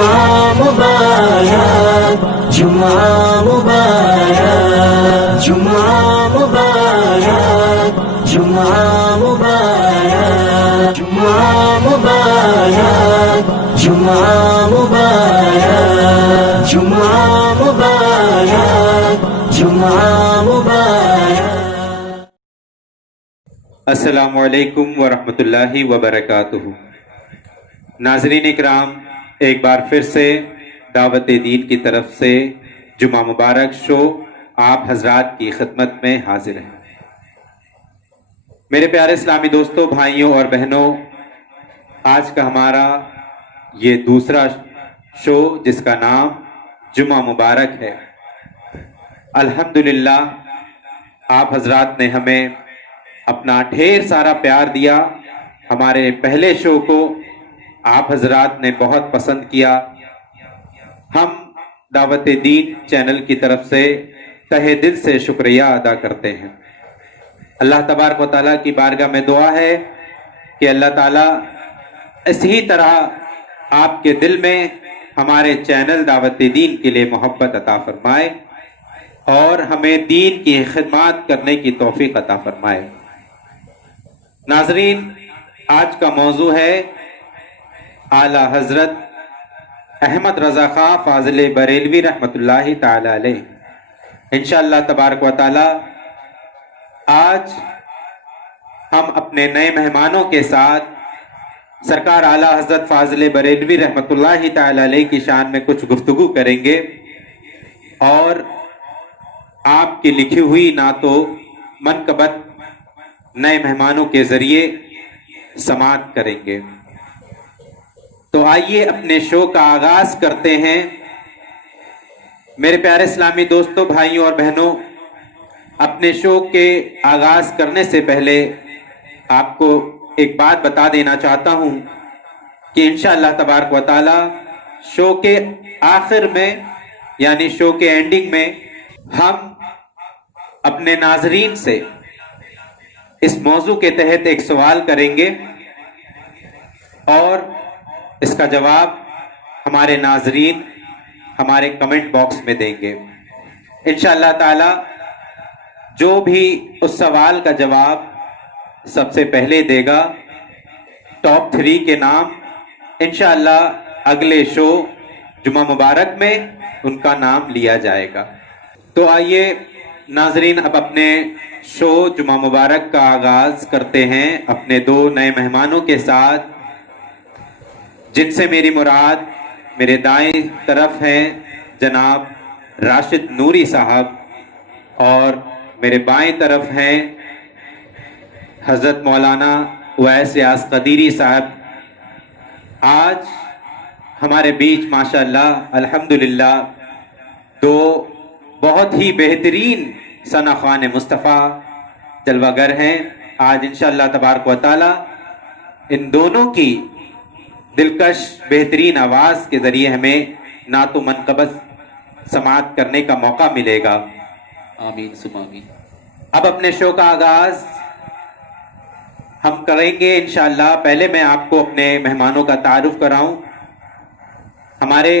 جمعہ مبارک، جمعہ مبارک، جمعہ مبارک، جمعہ مبارک، جمعہ مبارک، جمعہ مبارک، جمعہ مبارک، جمعہ مبارک۔ السلام علیکم ورحمۃ اللہ وبرکاتہ۔ ناظرین اکرام، ایک بار پھر سے دعوت دین کی طرف سے جمعہ مبارک شو آپ حضرات کی خدمت میں حاضر ہے۔ میرے پیارے اسلامی دوستوں، بھائیوں اور بہنوں، آج کا ہمارا یہ دوسرا شو جس کا نام جمعہ مبارک ہے۔ الحمدللہ آپ حضرات نے ہمیں اپنا ڈھیر سارا پیار دیا۔ ہمارے پہلے شو کو آپ حضرات نے بہت پسند کیا۔ ہم دعوت دین چینل کی طرف سے تہہ دل سے شکریہ ادا کرتے ہیں۔ اللہ تبارک و تعالیٰ کی بارگاہ میں دعا ہے کہ اللہ تعالیٰ اسی طرح آپ کے دل میں ہمارے چینل دعوت دین کے لیے محبت عطا فرمائے اور ہمیں دین کی خدمات کرنے کی توفیق عطا فرمائے۔ ناظرین، آج کا موضوع ہے اعلیٰ حضرت احمد رضا خاں فاضل بریلوی رحمۃ اللہ تعالی علیہ۔ انشاءاللہ تبارک و تعالی آج ہم اپنے نئے مہمانوں کے ساتھ سرکار اعلیٰ حضرت فاضل بریلوی رحمۃ اللہ تعالی علیہ کی شان میں کچھ گفتگو کریں گے اور آپ کی لکھی ہوئی نعتوں منقبت نئے مہمانوں کے ذریعے سماعت کریں گے۔ تو آئیے اپنے شو کا آغاز کرتے ہیں۔ میرے پیارے اسلامی دوستوں، بھائیوں اور بہنوں، اپنے شو کے آغاز کرنے سے پہلے آپ کو ایک بات بتا دینا چاہتا ہوں کہ انشاءاللہ تبارک و تعالی شو کے آخر میں یعنی شو کے اینڈنگ میں ہم اپنے ناظرین سے اس موضوع کے تحت ایک سوال کریں گے اور اس کا جواب ہمارے ناظرین ہمارے کمنٹ باکس میں دیں گے۔ انشاءاللہ تعالی جو بھی اس سوال کا جواب سب سے پہلے دے گا، ٹاپ 3 کے نام انشاءاللہ اگلے شو جمعہ مبارک میں ان کا نام لیا جائے گا۔ تو آئیے ناظرین، اب اپنے شو جمعہ مبارک کا آغاز کرتے ہیں اپنے 2 نئے مہمانوں کے ساتھ، جن سے میری مراد میرے دائیں طرف ہیں جناب راشد نوری صاحب اور میرے بائیں طرف ہیں حضرت مولانا اویس ریاض قدیری صاحب۔ آج ہمارے بیچ ماشاءاللہ الحمدللہ 2 بہت ہی بہترین ثنا خوان مصطفیٰ جلوہ گر ہیں۔ آج انشاءاللہ تبارک و تعالی ان دونوں کی دلکش بہترین آواز کے ذریعے ہمیں نعت و منقبت سماعت کرنے کا موقع ملے گا۔ آمین ثم آمین۔ اب اپنے شو کا آغاز ہم کریں گے انشاءاللہ۔ پہلے میں آپ کو اپنے مہمانوں کا تعارف کراؤں۔ ہمارے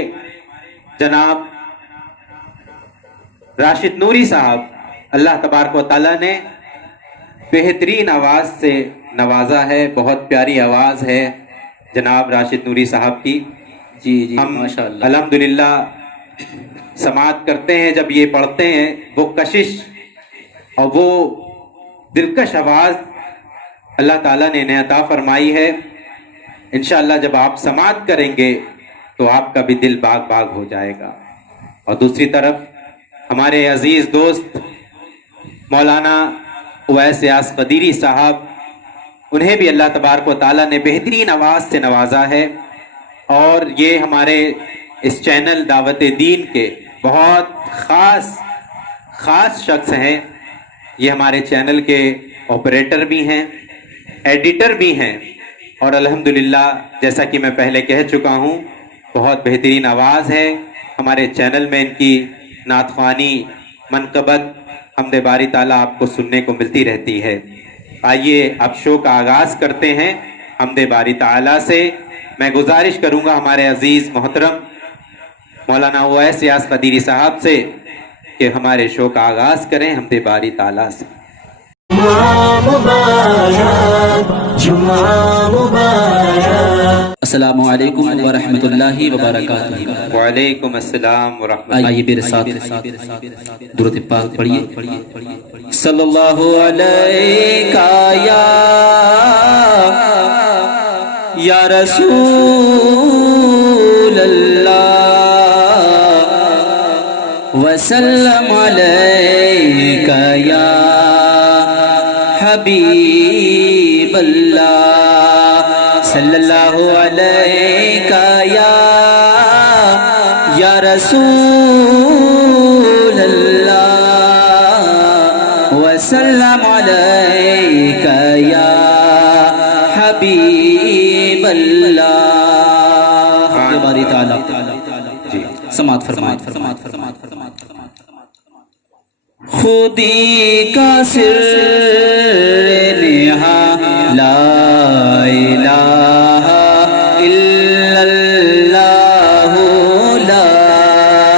جناب راشد نوری صاحب، اللہ تبارک و تعالیٰ نے بہترین آواز سے نوازا ہے، بہت پیاری آواز ہے جناب راشد نوری صاحب کی۔ جی ہم ماشاءاللہ الحمدللہ سماعت کرتے ہیں، جب یہ پڑھتے ہیں وہ کشش اور وہ دلکش آواز اللہ تعالیٰ نے انہیں عطا فرمائی ہے۔ انشاءاللہ جب آپ سماعت کریں گے تو آپ کا بھی دل باغ باغ ہو جائے گا۔ اور دوسری طرف ہمارے عزیز دوست مولانا اویس ریاض قدیری صاحب، انہیں بھی اللہ تبارک و تعالیٰ نے بہترین آواز سے نوازا ہے اور یہ ہمارے اس چینل دعوت دین کے بہت خاص شخص ہیں۔ یہ ہمارے چینل کے آپریٹر بھی ہیں، ایڈیٹر بھی ہیں اور الحمدللہ جیسا کہ میں پہلے کہہ چکا ہوں بہت بہترین آواز ہے۔ ہمارے چینل میں ان کی نعت خوانی منقبت حمد باری تعالیٰ آپ کو سننے کو ملتی رہتی ہے۔ آئیے اب شو کا آغاز کرتے ہیں حمد باری تعالیٰ سے۔ میں گزارش کروں گا ہمارے عزیز محترم مولانا اویس یاس قدیری صاحب سے کہ ہمارے شو کا آغاز کریں حمد باری تعالیٰ سے۔ جمعہ مبارک، جمعہ مبارک۔ السلام علیکم ورحمۃ اللہ وبرکاتہ۔ وعلیکم السلام ورحمۃ اللہ۔ آئیے میرے ساتھ درود پاک پڑھیے۔ صلی اللہ علیہ یا رسول اللہ، وسلم علیکہ یا حبیب اللہ، صلی اللہ علیکہ یا رسول اللہ، وسلم علیکہ یا حبیب اللہ۔ باری تعالیٰ سماعت فرمائیں۔ خودی کا سر نہا لا الہ الا اللہ، لا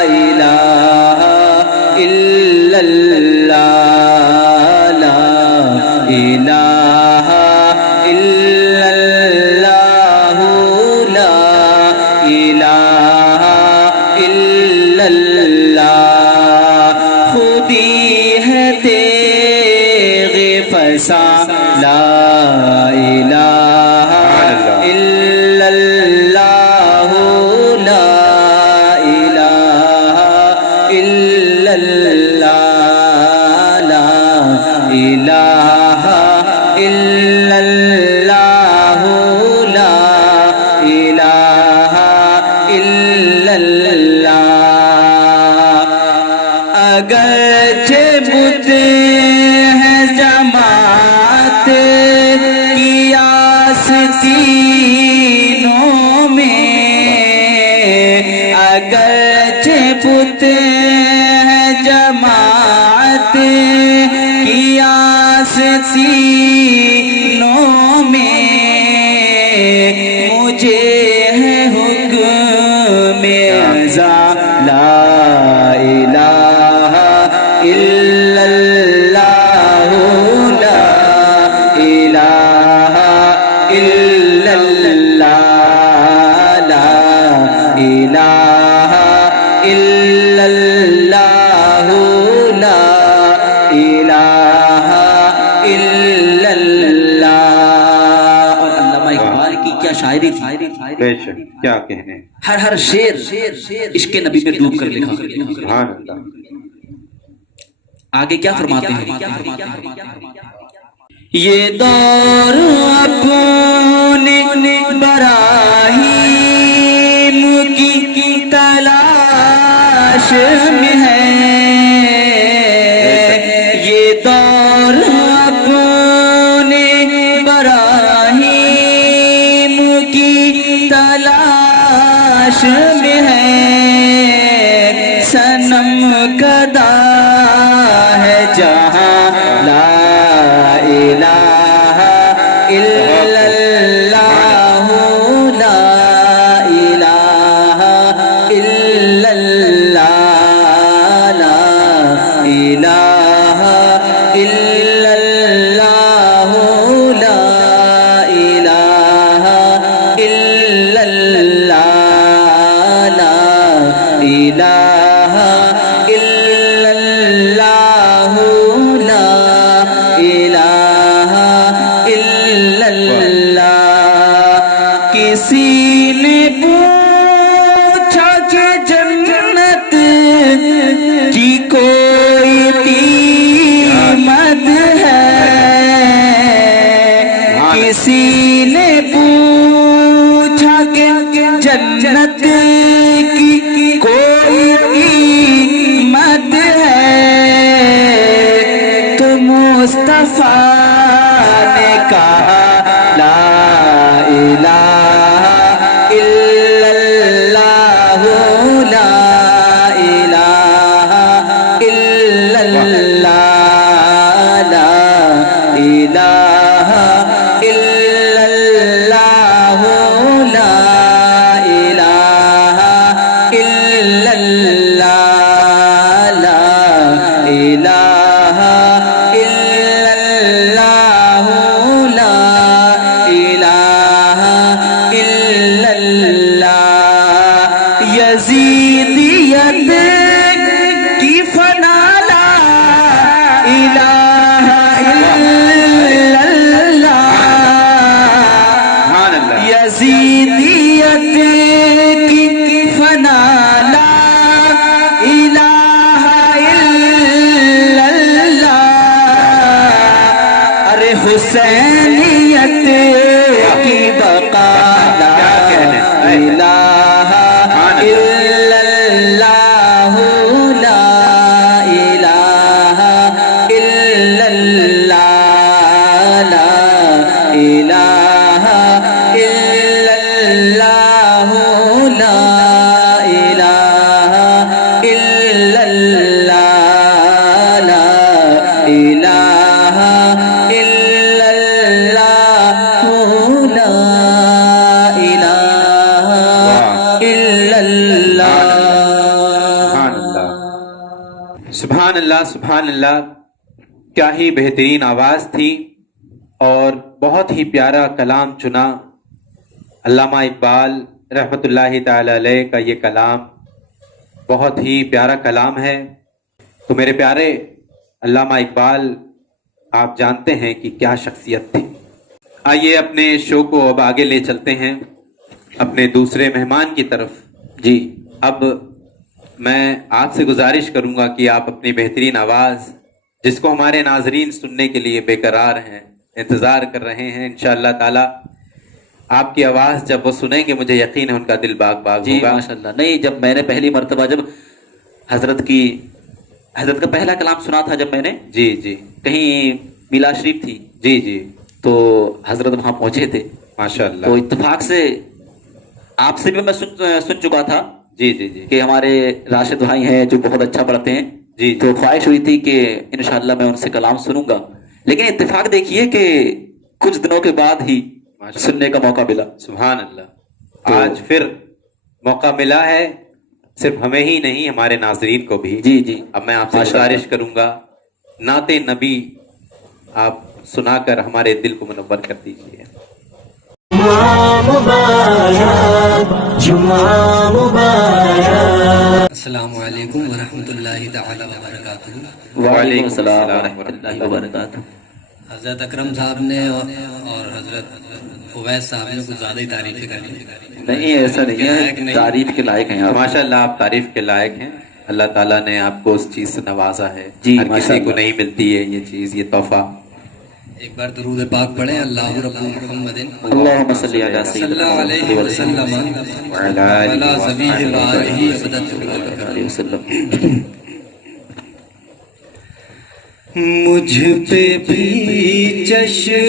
الہ الا اللہ، لا الہ الا اللہ، لا الہ الا اللہ۔ خودی ہے تیغ فساں، لا الہ الا اللہ، لا الہ الا اللہ، لا الہ الا اللہ، لا الہ الا اللہ۔ اگرچہ بت ہے جماعت کی آستینوں میں، اگرچہ بت ہے جماعت کی آستینوں میں، مجھے ہے حکم ازا، لا الہ الا اللہ، لا الہ الا اللہ، لا الہ الا اللہ، لا الہ الا اللہ۔ اور علامہ اقبال کی کیا شاعری تھی، بے شک، کیا کہنے۔ ہر شعر عشق نبی میں ڈوب کر لکھا۔ سبحان اللہ۔ آگے کیا فرماتے ہیں؟ یہ دور اپنے براہیم کی تلاش میں ہے، یہ دور اپنے براہیم کی تلاش میں ہے، صنم کدا ہے جہاں، لا الہ الا اللہ، لا الہ الا اللہ، لا الہ الا اللہ، لا الہ الا اللہ، لا الہ الا اللہ، لا الہ الا اللہ۔ کسی نے پوچھا کہ جنت کی کوئی قیمت ہے، کسی نے پوچھا کہ جنت کی کوئی قیمت ہے، تو مصطفیٰ نے کہا، لا الہ الا اللہ، لا الہ الا اللہ، لا الہ الا اللہ، لا اللہ یزیدیت کی فنا لا الہ الا اللہ سبحان اللہ یزیدیت کی فنا لا الہ الا اللہ ارے حسینیت کی بقا لا الہ الا اللہ لا الہ الا اللہ لا الہ الا اللہ لا الہ الا اللہ لا الہ الا اللہ لا الہ الا اللہ سبحان اللہ سبحان اللہ کیا ہی بہترین آواز تھی اور بہت ہی پیارا کلام چنا علامہ اقبال رحمۃ اللہ تعالی علیہ کا یہ کلام بہت ہی پیارا کلام ہے تو میرے پیارے علامہ اقبال آپ جانتے ہیں کہ کیا شخصیت تھی آئیے اپنے شو کو اب آگے لے چلتے ہیں اپنے دوسرے مہمان کی طرف جی اب میں آپ سے گزارش کروں گا کہ آپ اپنی بہترین آواز جس کو ہمارے ناظرین سننے کے لیے بے قرار ہیں انتظار کر رہے ہیں انشاءاللہ تعالی آپ کی آواز جب وہ سنیں گے مجھے یقین ہے ان کا دل باغ باغ جی ہوگا ماشاءاللہ نہیں جب میں نے پہلی مرتبہ جب حضرت کا پہلا کلام سنا تھا جب میں نے جی جی کہیں میلاد شریف تھی جی جی تو حضرت وہاں پہنچے تھے ماشاءاللہ تو اتفاق سے آپ سے بھی میں سن چکا تھا جی جی جی کہ ہمارے راشد بھائی ہیں جو بہت اچھا پڑھتے ہیں جی تو خواہش ہوئی تھی کہ انشاءاللہ میں ان سے کلام سنوں گا لیکن اتفاق دیکھیے کہ کچھ دنوں کے بعد ہی سننے کا موقع ملا سبحان اللہ آج پھر موقع ملا ہے صرف ہمیں ہی نہیں ہمارے ناظرین کو بھی جی جی اب میں آپ سے گزارش کروں گا نعت نبی آپ سنا کر ہمارے دل کو منور کر دیجیے جمعہ مبارک جمعہ مبارک السلام علیکم ورحمۃ اللہ تعالی وبرکاتہ۔ وعلیکم السلام ورحمۃ اللہ وبرکاتہ۔ حضرت اکرم صاحب نے اور حضرت فویز صاحب نے کچھ زیادہ ہی تعریفیں کر لی نہیں ایسا نہیں ہے تعریف کے لائق ہیں آپ ماشاء اللہ آپ تعریف کے لائق ہیں اللہ تعالیٰ نے آپ کو اس چیز سے نوازا ہے جی ہر کسی کو نہیں ملتی ہے یہ چیز یہ تحفہ ایک بار درود پاک پڑھیں اللہ رب محمد اللہم صلی علی صلی سیدنا اللہ علیہ وسلم وعلی علی سبیل آلہ علیہ وسلم۔ مجھ پہ بھی چشم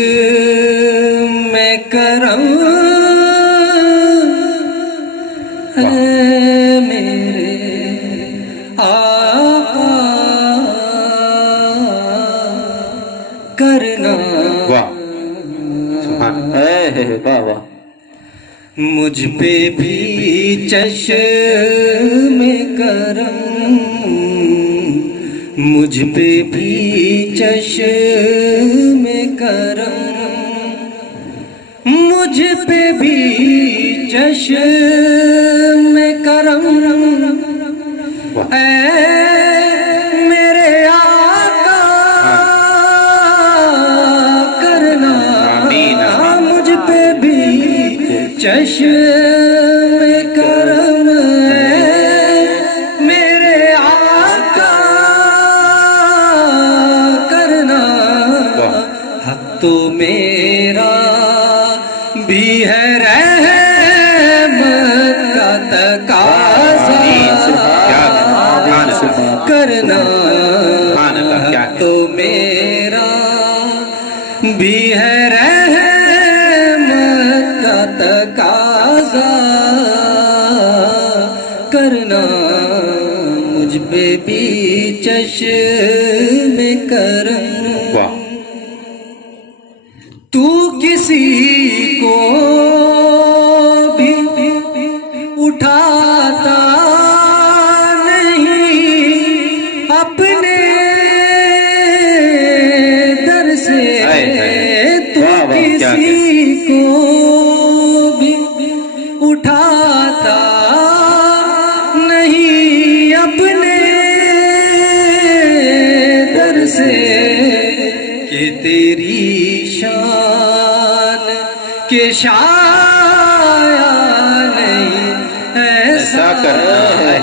کرم ہے میرے آقا کرنا واہ سبحان واہ واہ مجھ پہ بھی چشم کرم مجھ پہ بھی چشم کرم مجھ پہ بھی چشم کرم اے میرے آقا کرنا مجھ پہ بھی چشم کرم میرے آقا کرنا حق تو میرا بھی ہے رحمت کا تقاضا کرنا حق تو میرا بھی ہے رحمت کا تقاضا کرنا مجھ پہ بھی چشم کرم واہ تو کسی کو بھی اٹھاتا نہیں اپنے در سے تو کسی کو بھی اٹھاتا شایا نہیں ایسا کرنا ہے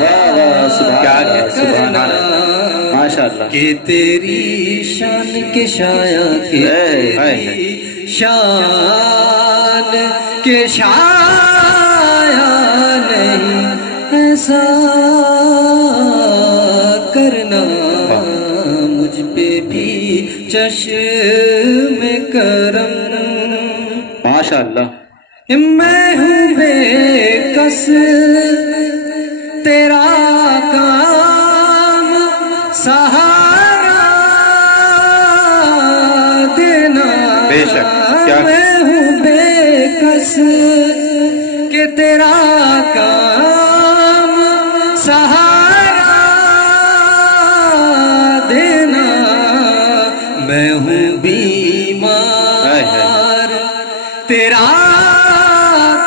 کیا ہے سبحان اللہ ماشاء اللہ کہ تیری شان کے شایا کہ تیری شان کے شایا نہیں ایسا کرنا مجھ پہ بھی چشم کرم ماشاء اللہ میں ہوں بے کس تیرا کام سہارا دینا بے شک کیا میں ہوں بے کس کہ تیرا کام سہارا دینا میں ہوں بیمار تیرا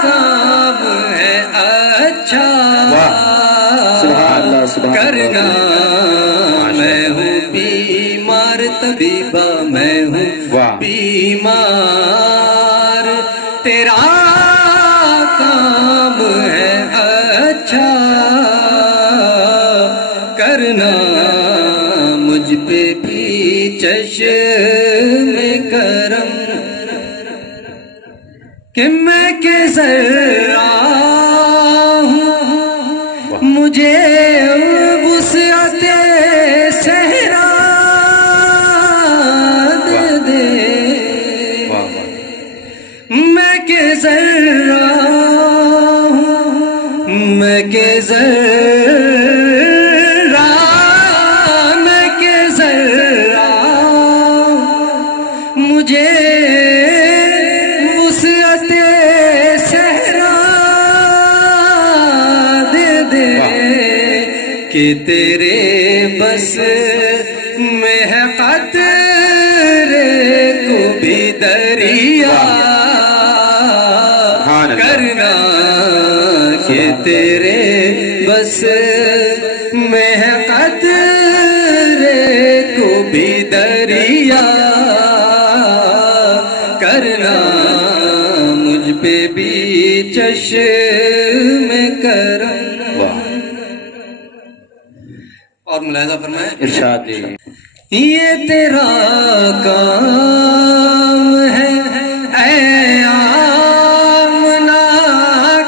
کام ہے اچھا کرنا میں ہوں بیمار طبیبہ میں ہوں بیمار تیرا کام ہے اچھا کرنا مجھ پہ بھی چشم کرم کہ میں کہ ذرا ہوں مجھے وسعت صحرا دے دے میں کہ ذرا ہوں میں کہ ذرا میں کہ ذرا مجھے کہ تیرے بس میں ہے قطرے کو بھی دریا کرنا کہ تیرے بس میں ہے قطرے کو بھی دریا کرنا مجھ پہ بھی چشم کرم اور ملاحظہ فرمائے ارشاد یہ تیرا کام ہے اے آمنہ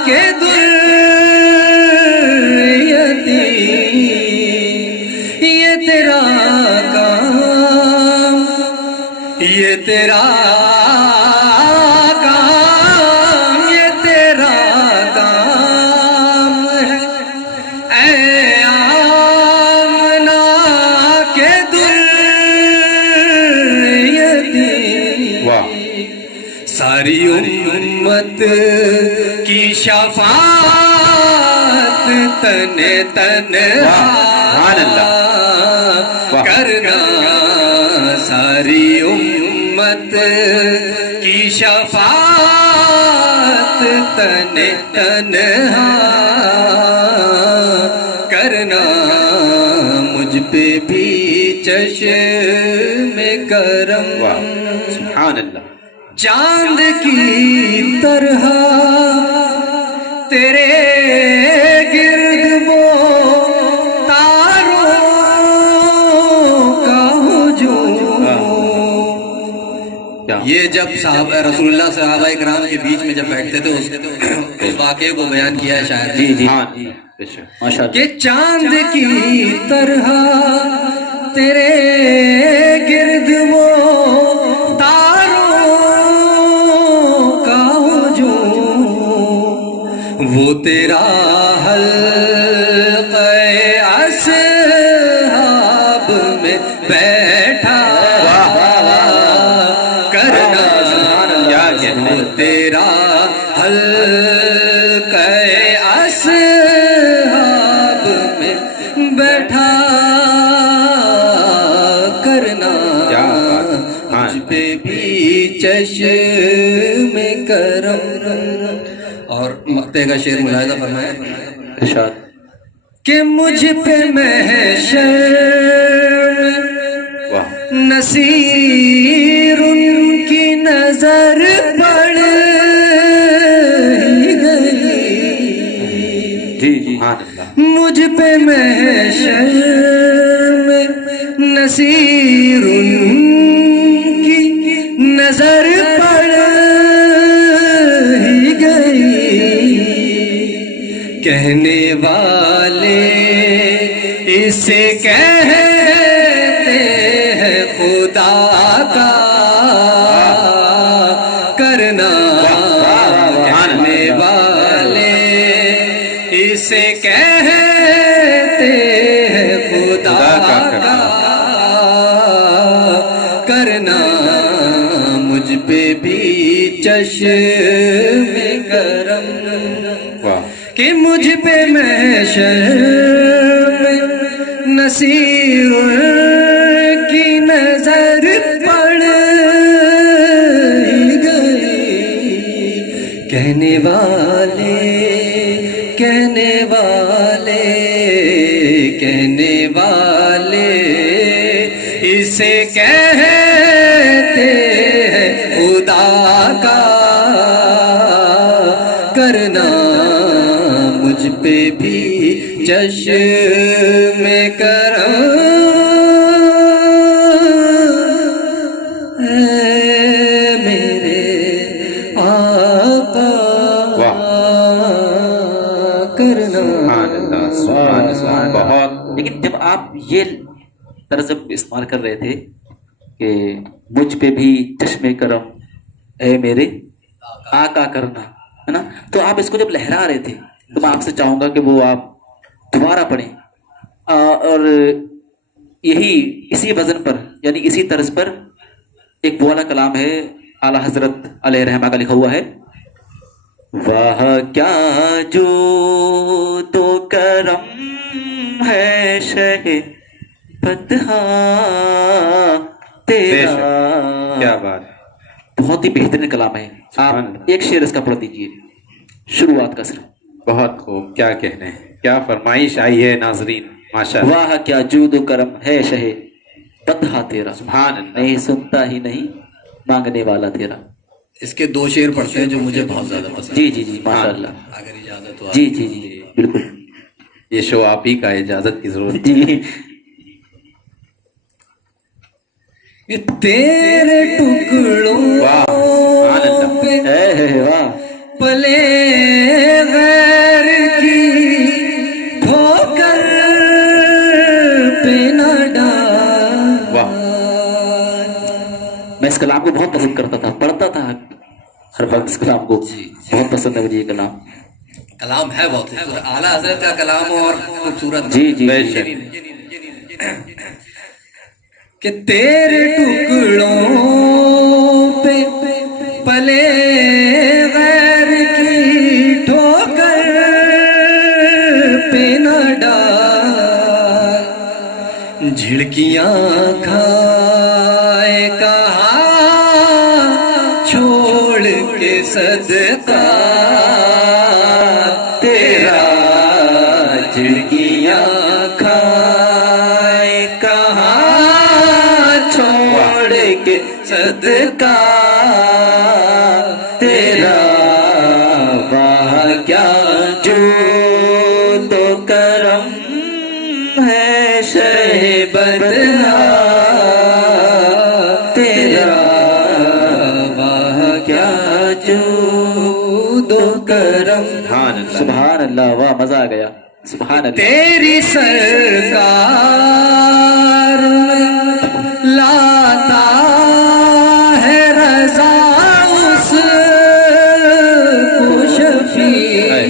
کے ذریتی یہ تیرا کام یہ تیرا ساری امت کی شفاعت تنہا کرنا ساری امت کی شفاعت تنہا کرنا مجھ پہ بھی چشم کرم سبحان اللہ چاند کی طرح تیرے گرد وہ تاروں کا ہجوم یہ جب صحابہ رسول اللہ صحابہ اکرام کے بیچ میں جب بیٹھتے تھے اس واقعے کو بیان کیا ہے شاید کہ چاند کی طرح تیرے گرد وہ وہ تیرا حلقہ اصحاب میں بیٹھا کرنا وہ تیرا حلقہ اصحاب میں بیٹھا کرنا مجھ پہ بھی چشم کرم اور مقطع کا شعر ملاحظہ فرمائے ارشاد کہ مجھ پہ محشر نصیر ان کی نظر پڑ جی جی سبحان اللہ مجھ پہ محشر میں نصیر ان کی نظر پڑ ہی گئی کہنے والے اسے کہتے ہیں خدا کا کرنا کہنے والے اسے کہتے ہیں خدا کا کرنا مجھ پہ بھی چشم کرم واہ کہ مجھ پہ محشر میں نصیر کی نظر پڑ گئی کہنے والے کہنے والے کہنے والے اسے کہتے ہیں خدا کا کرنا مجھ پہ بھی چشم کرم اے میرے آقا کرنا سبحان اللہ سبحان اللہ بہت لیکن جب آپ یہ طرز استعمال کر رہے تھے کہ مجھ پہ بھی چشم کرم اے میرے آقا کرنا ہے نا، تو آپ اس کو جب لہرا رہے تھے تو میں آپ سے چاہوں گا کہ وہ آپ دوبارہ پڑھیں اور یہی اسی وزن پر یعنی اسی طرز پر ایک وہ والا کلام ہے اعلیٰ حضرت علیہ رحمہ کا لکھا ہوا ہے واہ کیا جو تو کرم ہے شہ فتحہ بے تیرا شک کیا بات بہت ہی بہترین کلام ہے سبحان آپ اللہ۔ ایک شعر اس کا پڑھ دیجئے شروعات کا صرف بہت خوب کیا کہنے ہیں کیا فرمائش آئی ہے ناظرین ماشاء اللہ واہ کیا جود و کرم ہے شہ فتحہ تیرا سبحان اللہ نہیں سنتا ہی نہیں مانگنے والا تیرا اس کے دو شعر پڑھتے ہیں جو مجھے بہت زیادہ پسند جی جی جی ماشاء اللہ اگر اجازت ہو جی جی جی بالکل یہ شو آپ ہی کا اجازت کی ضرورت جی تیرے ٹکڑوں واہ سبحان اللہ پہ واہ پلے غیر کی ٹھوکر پہ نہ ڈال واہ میں اس کلام کو بہت پسند کرتا تھا پڑھتا تھا ہر وقت اس کلام کو بہت پسند ہے مجھے یہ کلام کلام ہے بہت خوبصورت اعلیٰ حضرت کا کلام اور خوبصورت جی جی بے جی شک کہ تیرے ٹکڑوں پہ پلے غیر کی ٹھوکر پہ نہ ڈال جھڑکیاں کھائے کہاں چھوڑ کے صدقہ تیرا جھڑکیاں کھائے کہاں چھوڑ کے صدقہ تیرا واہ کیا جود و کرم ہے شہ بدلا تیرا واہ کیا جود و کرم سبحان اللہ سبحان اللہ واہ مزہ آ گیا سبحان اللہ تیری سرکار میں لاتا ہے رضا اس کو شفیع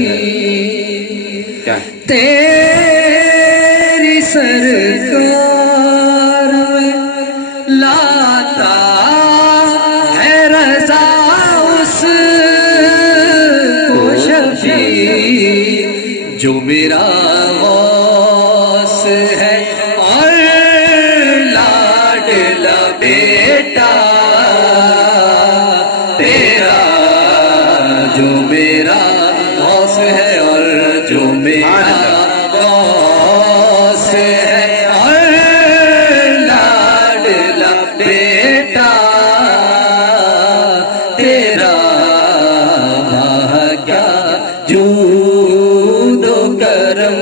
کیا تیری سرکار میں لاتا ہے رضا اس کو شفیع جو میرا غوث ہے اور لاڈلا بیٹا تیرا جو میرا غوث ہے اور جو میرا غوث ہے اور لاڈلا بیٹا تیرا کیا جود و کرم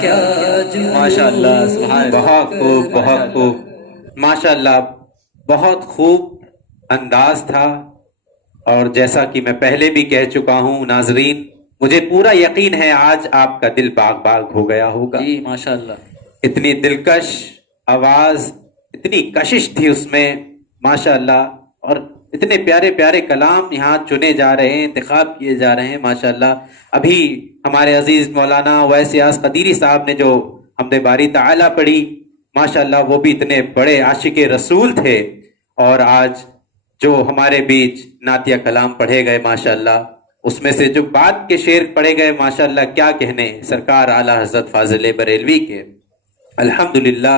کیا ماشاء اللہ، سبحان اللہ، بہت خوب، بہت خوب، ماشاء اللہ، بہت خوب انداز تھا۔ اور جیسا کہ میں پہلے بھی کہہ چکا ہوں ناظرین، مجھے پورا یقین ہے آج آپ کا دل باغ باغ ہو گیا ہوگا۔ جی ماشاء اللہ، اتنی دلکش آواز، اتنی کشش تھی اس میں، ماشاء اللہ، اور اتنے پیارے پیارے کلام یہاں چنے جا رہے ہیں، انتخاب کیے جا رہے ہیں، ماشاء اللہ۔ ابھی ہمارے عزیز مولانا اویس یاس قدیری صاحب نے جو حمد باری تعالی پڑھی، ماشاء اللہ، وہ بھی اتنے بڑے عاشق رسول تھے۔ اور آج جو ہمارے بیچ نعتیہ کلام پڑھے گئے، ماشاء اللہ، اس میں سے جو بات کے شعر پڑھے گئے، ماشاء اللہ، کیا کہنے سرکار اعلیٰ حضرت فاضل بریلوی کے۔ الحمدللہ،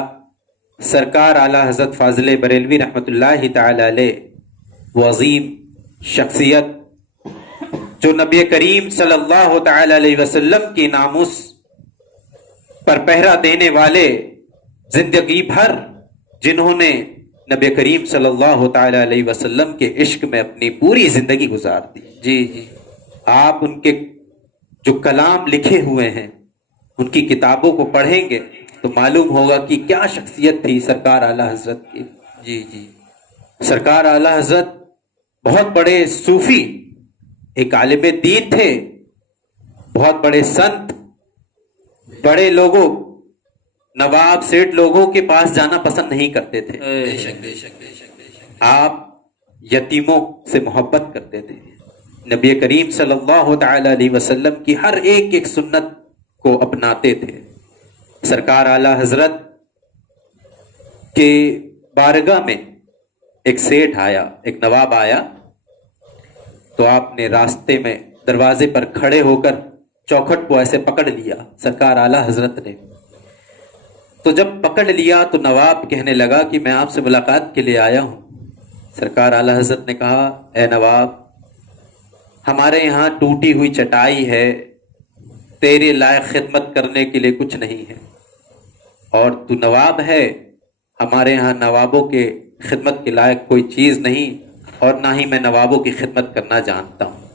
سرکار اعلیٰ حضرت فاضل بریلوی رحمۃ اللہ تعالی علیہ، وہ عظیم شخصیت جو نبی کریم صلی اللہ تعالی علیہ وسلم کی ناموس پر پہرا دینے والے، زندگی بھر جنہوں نے نبی کریم صلی اللہ تعالی علیہ وسلم کے عشق میں اپنی پوری زندگی گزار دی۔ جی جی، آپ ان کے جو کلام لکھے ہوئے ہیں، ان کی کتابوں کو پڑھیں گے تو معلوم ہوگا کہ کیا شخصیت تھی سرکار اعلیٰ حضرت کی۔ جی جی، سرکار اعلیٰ حضرت بہت بڑے صوفی، ایک عالم دین تھے، بہت بڑے سنت، بڑے لوگوں، نواب سیٹ لوگوں کے پاس جانا پسند نہیں کرتے تھے۔ بے شک بے شک بے شک بے شک۔ آپ یتیموں سے محبت کرتے تھے، نبی کریم صلی اللہ تعالی علیہ وسلم کی ہر ایک ایک سنت کو اپناتے تھے۔ سرکار اعلیٰ حضرت کے بارگاہ میں ایک سیٹھ آیا، ایک نواب آیا، تو آپ نے راستے میں دروازے پر کھڑے ہو کر چوکھٹ کو ایسے پکڑ لیا سرکار اعلیٰ حضرت نے۔ تو جب پکڑ لیا تو نواب کہنے لگا کہ میں آپ سے ملاقات کے لیے آیا ہوں۔ سرکار اعلیٰ حضرت نے کہا، اے نواب، ہمارے یہاں ٹوٹی ہوئی چٹائی ہے، تیرے لائق خدمت کرنے کے لیے کچھ نہیں ہے، اور تو نواب ہے، ہمارے یہاں نوابوں کے خدمت کے لائق کوئی چیز نہیں، اور نہ ہی میں نوابوں کی خدمت کرنا جانتا ہوں۔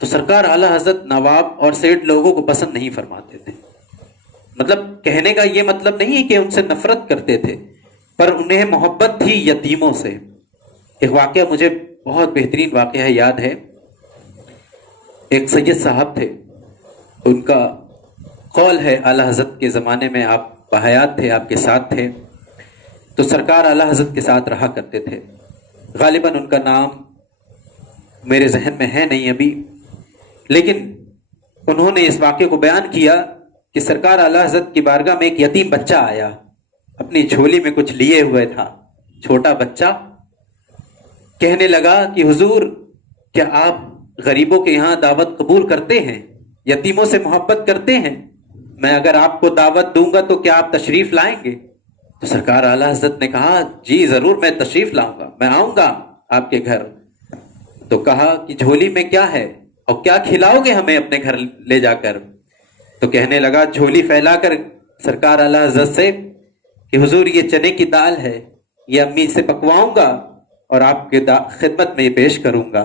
تو سرکار اعلیٰ حضرت نواب اور سیٹ لوگوں کو پسند نہیں فرماتے تھے۔ مطلب کہنے کا یہ مطلب نہیں ہے کہ ان سے نفرت کرتے تھے، پر انہیں محبت تھی یتیموں سے۔ ایک واقعہ مجھے بہت بہترین واقعہ یاد ہے۔ ایک سید صاحب تھے، ان کا قول ہے اعلیٰ حضرت کے زمانے میں آپ بحیات تھے، آپ کے ساتھ تھے، تو سرکار اعلیٰ حضرت کے ساتھ رہا کرتے تھے۔ غالباً ان کا نام میرے ذہن میں ہے نہیں ابھی، لیکن انہوں نے اس واقعے کو بیان کیا کہ سرکار اعلیٰ حضرت کی بارگاہ میں ایک یتیم بچہ آیا، اپنی جھولی میں کچھ لیے ہوئے تھا، چھوٹا بچہ۔ کہنے لگا کہ حضور، کیا آپ غریبوں کے یہاں دعوت قبول کرتے ہیں، یتیموں سے محبت کرتے ہیں؟ میں اگر آپ کو دعوت دوں گا تو کیا آپ تشریف لائیں گے؟ تو سرکار اعلیٰ حضرت نے کہا، جی ضرور، میں تشریف لاؤں گا، میں آؤں گا آپ کے گھر۔ تو کہا کہ جھولی میں کیا ہے اور کیا کھلاؤ گے ہمیں اپنے گھر لے جا کر؟ تو کہنے لگا جھولی پھیلا کر سرکار اعلیٰ حضرت سے کہ حضور، یہ چنے کی دال ہے، یہ امی سے پکواؤں گا اور آپ کے خدمت میں یہ پیش کروں گا۔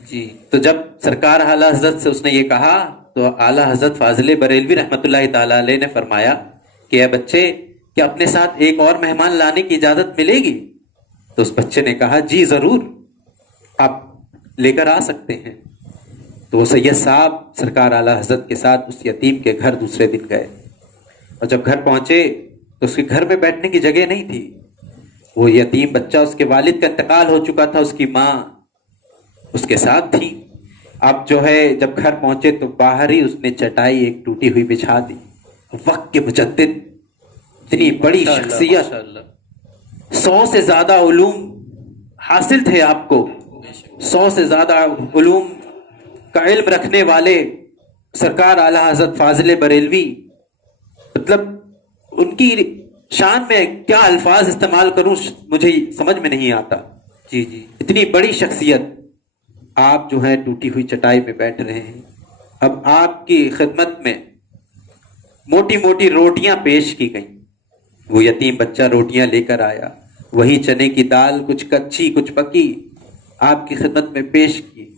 جی، تو جب سرکار اعلیٰ حضرت سے اس نے یہ کہا تو اعلیٰ حضرت فاضل بریلوی رحمۃ اللہ تعالی علیہ نے فرمایا کہ اے بچے، کیا اپنے ساتھ ایک اور مہمان لانے کی اجازت ملے گی؟ تو اس بچے نے کہا، جی ضرور، آپ لے کر آ سکتے ہیں۔ تو وہ سید صاحب سرکار اعلیٰ حضرت کے ساتھ اس یتیم کے گھر دوسرے دن گئے، اور جب گھر پہنچے تو اس کے گھر میں بیٹھنے کی جگہ نہیں تھی۔ وہ یتیم بچہ، اس کے والد کا انتقال ہو چکا تھا، اس کی ماں اس کے ساتھ تھی۔ اب جو ہے جب گھر پہنچے تو باہر ہی اس نے چٹائی ایک ٹوٹی ہوئی بچھا دی۔ وقت کے مجدد، اتنی بڑی شخصیت، 100 سے زیادہ علوم حاصل تھے آپ کو، 100 سے زیادہ علوم کا علم رکھنے والے سرکار اعلیٰ حضرت فاضل بریلوی، مطلب ان کی شان میں کیا الفاظ استعمال کروں مجھے سمجھ میں نہیں آتا۔ جی جی، اتنی بڑی شخصیت، آپ جو ہیں ٹوٹی ہوئی چٹائی پہ بیٹھ رہے ہیں۔ اب آپ کی خدمت میں موٹی موٹی روٹیاں پیش کی گئیں، وہ یتیم بچہ روٹیاں لے کر آیا، وہی چنے کی دال، کچھ کچی کچھ پکی، آپ کی خدمت میں پیش کی۔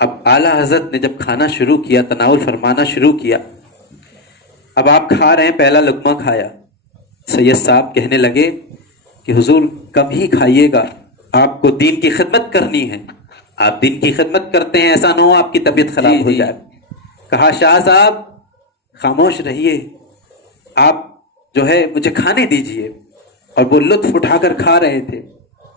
اب اعلیٰ حضرت نے جب کھانا شروع کیا، تناول فرمانا شروع کیا، اب آپ کھا رہے ہیں، پہلا لقمہ کھایا، سید صاحب کہنے لگے کہ حضور کم ہی کھائیے گا، آپ کو دین کی خدمت کرنی ہے، آپ دین کی خدمت کرتے ہیں، ایسا نہ ہو آپ کی طبیعت خراب ہو جائے۔ کہا شاہ صاحب خاموش رہیے، آپ جو ہے مجھے کھانے دیجئے، اور وہ لطف اٹھا کر کھا رہے تھے۔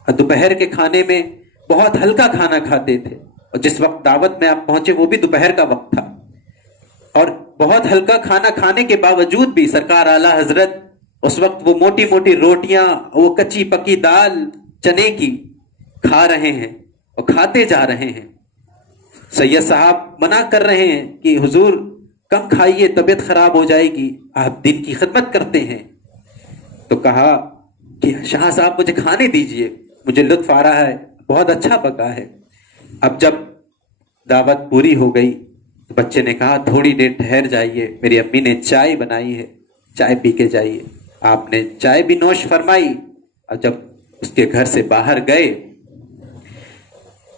اور دوپہر کے کھانے میں بہت ہلکا کھانا کھاتے تھے، اور جس وقت دعوت میں آپ پہنچے وہ بھی دوپہر کا وقت تھا، اور بہت ہلکا کھانا کھانے کے باوجود بھی سرکار اعلیٰ حضرت اس وقت وہ موٹی موٹی روٹیاں، وہ کچی پکی دال چنے کی کھا رہے ہیں اور کھاتے جا رہے ہیں۔ سید صاحب منع کر رہے ہیں کہ حضور کم کھائیے، طبیعت خراب ہو جائے گی، آپ دین کی خدمت کرتے ہیں۔ تو کہا کہ شاہ صاحب مجھے کھانے دیجئے، مجھے لطف آ رہا ہے، بہت اچھا پکا ہے۔ اب جب دعوت پوری ہو گئی تو بچے نے کہا تھوڑی دیر ٹھہر جائیے، میری امی نے چائے بنائی ہے، چائے پی کے جائیے۔ آپ نے چائے بھی نوش فرمائی، اور جب اس کے گھر سے باہر گئے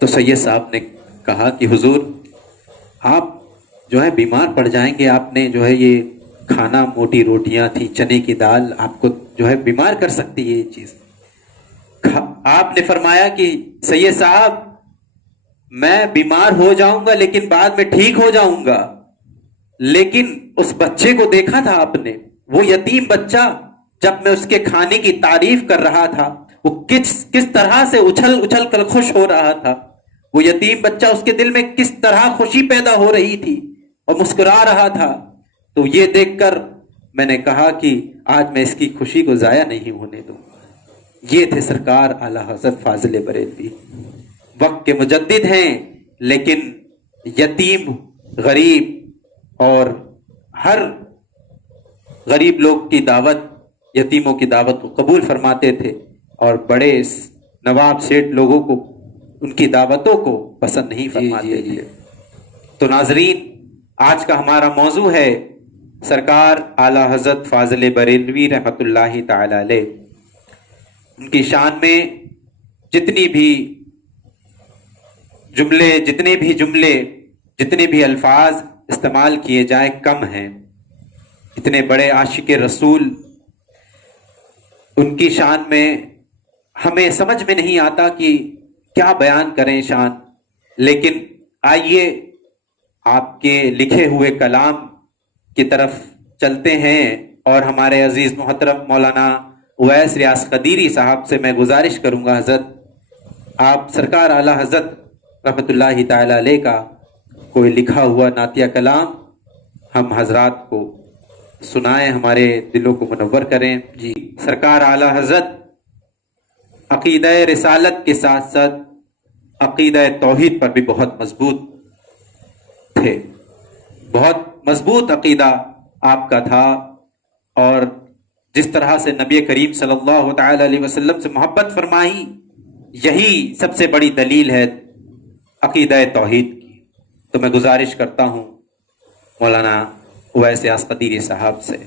تو سید صاحب نے کہا کہ حضور آپ جو ہے بیمار پڑ جائیں گے، آپ نے جو ہے یہ کھانا موٹی روٹیاں تھیں، چنے کی دال، آپ کو جو ہے بیمار کر سکتی ہے یہ چیز۔ آپ نے فرمایا کہ سید صاحب میں بیمار ہو جاؤں گا لیکن بعد میں ٹھیک ہو جاؤں گا، لیکن اس بچے کو دیکھا تھا آپ نے، وہ یتیم بچہ جب میں اس کے کھانے کی تعریف کر رہا تھا وہ کس طرح سے اچھل اچھل کر خوش ہو رہا تھا، وہ یتیم بچہ اس کے دل میں کس طرح خوشی پیدا ہو رہی تھی اور مسکرا رہا تھا۔ تو یہ دیکھ کر میں نے کہا کہ آج میں اس کی خوشی کو ضائع نہیں ہونے دوں۔ یہ تھے سرکار اعلیٰ حضرت فاضل بریلوی، وقت کے مجدد ہیں لیکن یتیم، غریب اور ہر غریب لوگ کی دعوت، یتیموں کی دعوت کو قبول فرماتے تھے، اور بڑے نواب سیٹھ لوگوں کو ان کی دعوتوں کو پسند نہیں فرماتے تھے۔ تو ناظرین، آج کا ہمارا موضوع ہے سرکار اعلیٰ حضرت فاضل بریلوی رحمۃ اللہ تعالی علیہ۔ ان کی شان میں جتنے بھی جملے الفاظ استعمال کیے جائیں کم ہیں۔ اتنے بڑے عاشق رسول، ان کی شان میں ہمیں سمجھ میں نہیں آتا کہ کیا بیان کریں شان، لیکن آئیے آپ کے لکھے ہوئے کلام کی طرف چلتے ہیں، اور ہمارے عزیز محترم مولانا اویس ریاض قدیری صاحب سے میں گزارش کروں گا، حضرت آپ سرکار اعلیٰ حضرت رحمۃ اللہ تعالی علیہ کا کوئی لکھا ہوا نعتیہ کلام ہم حضرات کو سنائیں، ہمارے دلوں کو منور کریں۔ جی، سرکار اعلیٰ حضرت عقیدہ رسالت کے ساتھ ساتھ عقیدہ توحید پر بھی بہت مضبوط تھے، بہت مضبوط عقیدہ آپ کا تھا، اور جس طرح سے نبی کریم صلی اللہ تعالی علیہ وسلم سے محبت فرمائی، یہی سب سے بڑی دلیل ہے عقیدہ توحید کی۔ تو میں گزارش کرتا ہوں مولانا اویس ریاض قدیری صاحب سے۔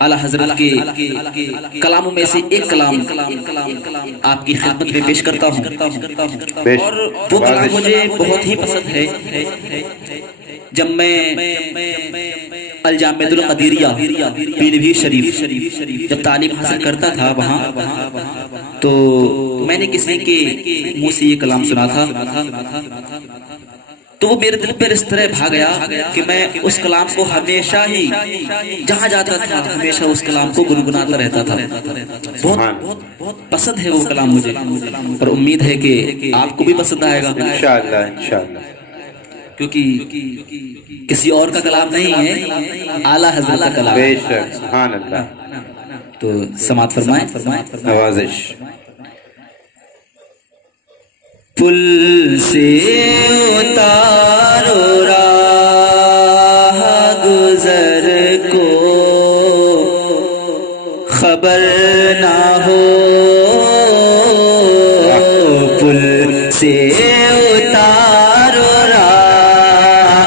اعلیٰ حضرت کے کلاموں میں سے ایک کلام آپ کی خدمت میں پیش کرتا ہوں، اور وہ کلام مجھے بہت ہی پسند ہے۔ جب میں الجامعۃ القدیریہ پیلوی شریف جب تعلیم حاصل کرتا تھا وہاں، تو میں نے کسی کے منہ سے یہ کلام سنا تھا، تو وہ میرے دل پر اس طرح بھا گیا کہ میں اس کلام کو ہمیشہ ہی جہاں جاتا تھا ہمیشہ اس کلام کو گنگناتا رہتا تھا۔ بہت پسند ہے وہ کلام مجھے، اور امید ہے کہ آپ کو بھی پسند آئے گا انشاءاللہ انشاءاللہ، کیونکہ کسی اور کا کلام نہیں ہے، اعلیٰ حضرت کا کلام۔ بے شک، سبحان اللہ۔ تو سماعت فرمائیں۔ نوازش۔ پل سے اتارو راہ گزر کو، خبر نہ ہو پل سے اتارو راہ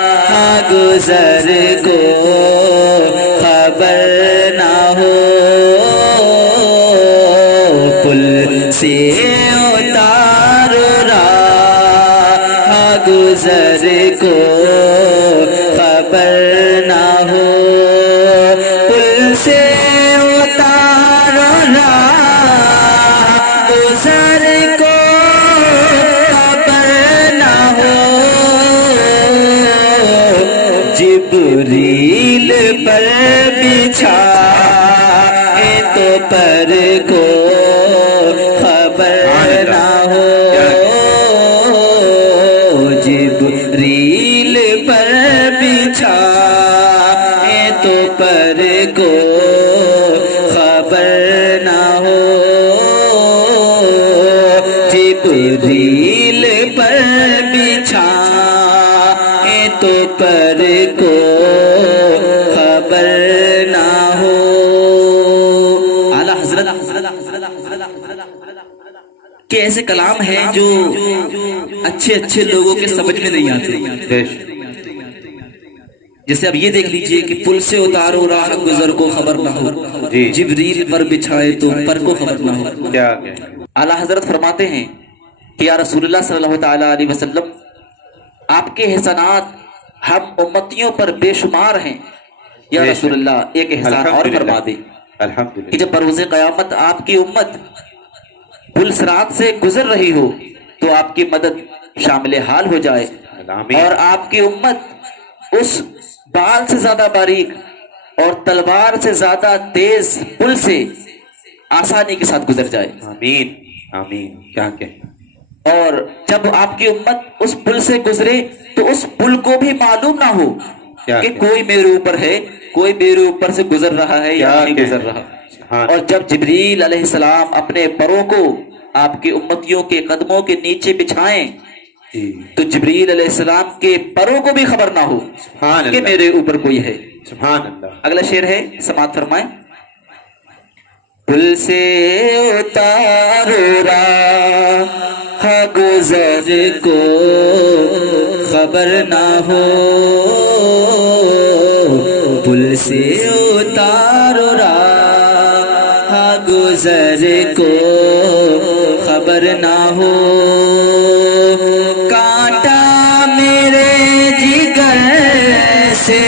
گزر کو، خبر نہ ہو پل سے کو خبر نہ ہو پل سے اتارو راہ گزر کو خبر نہ ہو جبریل پر بچھائے تو پر کو خبر نہ ہو جبریل پر بچھائے تو پر کو خبر نہ ہو جبریل پر بچھائے تو پر کو خبر نہ ہو اعلیٰ حضرت کہ ایسے کلام ہیں جو اچھے اچھے لوگوں کے سمجھ میں نہیں آتے. جیسے اب یہ دیکھ لیجئے کہ پل سے اتارو راہ گزر کو خبر نہ ہو جبریل پر بچھائے تو پر کو خبر نہ ہو. اعلیٰ حضرت فرماتے ہیں کہ یا رسول اللہ صلی اللہ تعالیٰ علیہ وسلم آپ کے احسانات ہم امتیوں پر بے شمار ہیں. یا رسول اللہ ایک احسان اور فرما دیں کہ جب بروز قیامت آپ کی امت پل صراط سے گزر رہی ہو تو آپ کی مدد شامل حال ہو جائے اور آپ کی امت اس بال سے زیادہ باریک اور تلوار سے زیادہ تیز پل سے آسانی کے ساتھ گزر جائے. آمین آمین. کیا کہ اور جب آپ کی امت اس پل سے گزرے تو اس پل کو بھی معلوم نہ ہو کہ کوئی میرے اوپر ہے کوئی میرے اوپر سے گزر رہا ہے یا نہیں گزر رہا. اور جب جبریل علیہ السلام اپنے پروں کو آپ کی امتیوں کے قدموں کے نیچے بچھائیں تو جبریل علیہ السلام کے پروں کو بھی خبر نہ ہو کہ میرے اوپر کوئی ہے. سبحان اللہ. اگلا شعر ہے سماعت فرمائیں. پل سے اتارو راہ گزر کو خبر نہ ہو پل سے اتارو راہ گزر کو خبر نہ ہو کانٹا میرے جگر سے